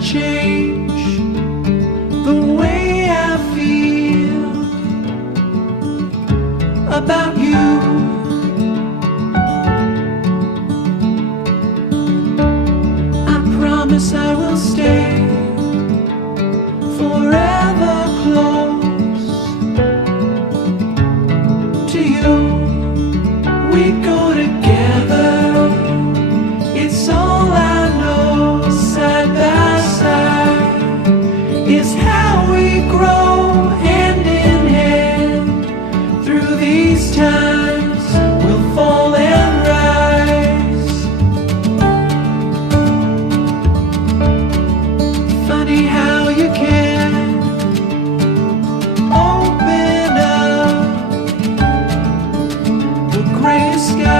change the way I feel about you. I promise I will stay forever close to you. We go together, it's all I know. Side by side is how we grow, hand in hand. Through these times we'll fall and rise. Funny how you can open up the gray sky